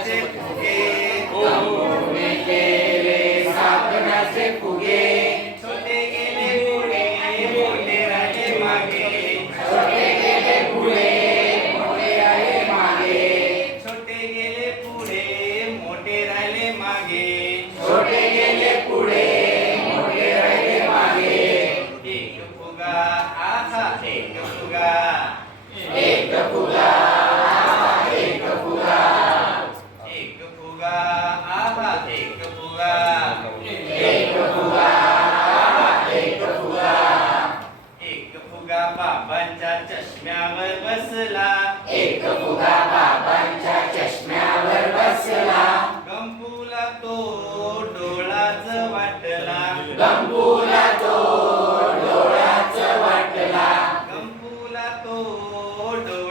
Oh. Kingdom.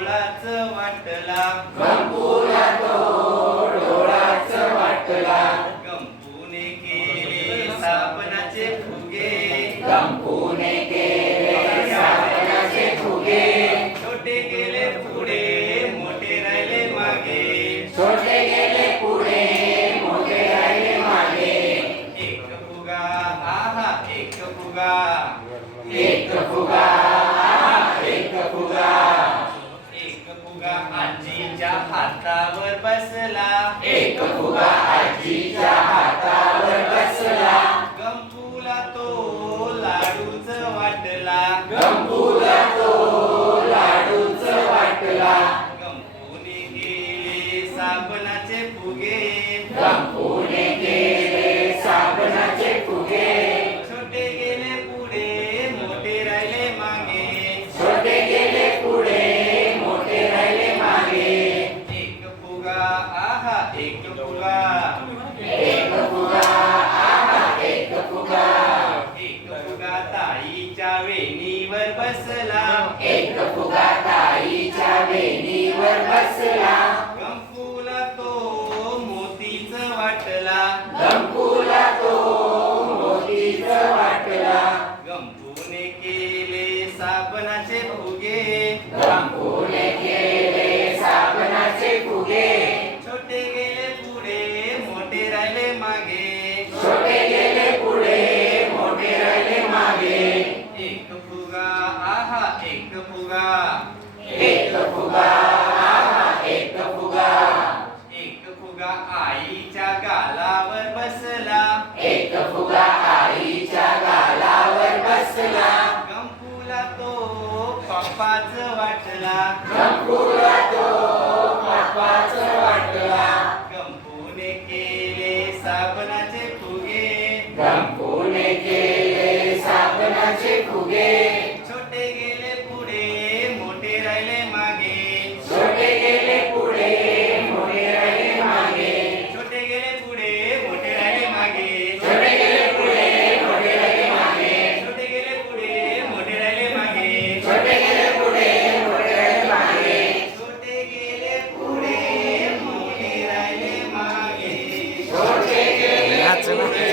डोळाच वाटला. गंपूला तो डोळ्याच वाटला. गंपूने केले फुगे. गंपूने केले साबणाचे फुगे. छोटे गेले पुढे मोठे राहिले मागे. छोटे गेले पुढे मोठे राहिले मागे. एक फुगा आहा एक फुगा. एक फुगा. गंपूने केले साबणाचे फुगे. छोटे गेले पुढे मोठे राहिले मागे. छोटे गेले पुढे मोठे राहिले मागे. एक फुगा आहा एक फुगा. एक फुगा आहा एक फुगा. एक फुगा ताईच्या वेणीवर बसला. एक फुगा गंपूने केले साबणाचे फुगे रंगूने केले साबणाचे फुगे. छोटे गेले पुढे मोठे राहिले मागे. छोटे गेले पुढे मोठे राहिले मागे. छोटे गेले पुढे मोठे राहिले मागे. छोटे गेले पुढे मोठे राहिले मागे. छोटे गेले पुढे मोठे राहिले मागे. छोटे गेले पुढे मोठे राहिले मागे. छोटे गेले पुढे मोठे राहिले मागे. छोटे गेले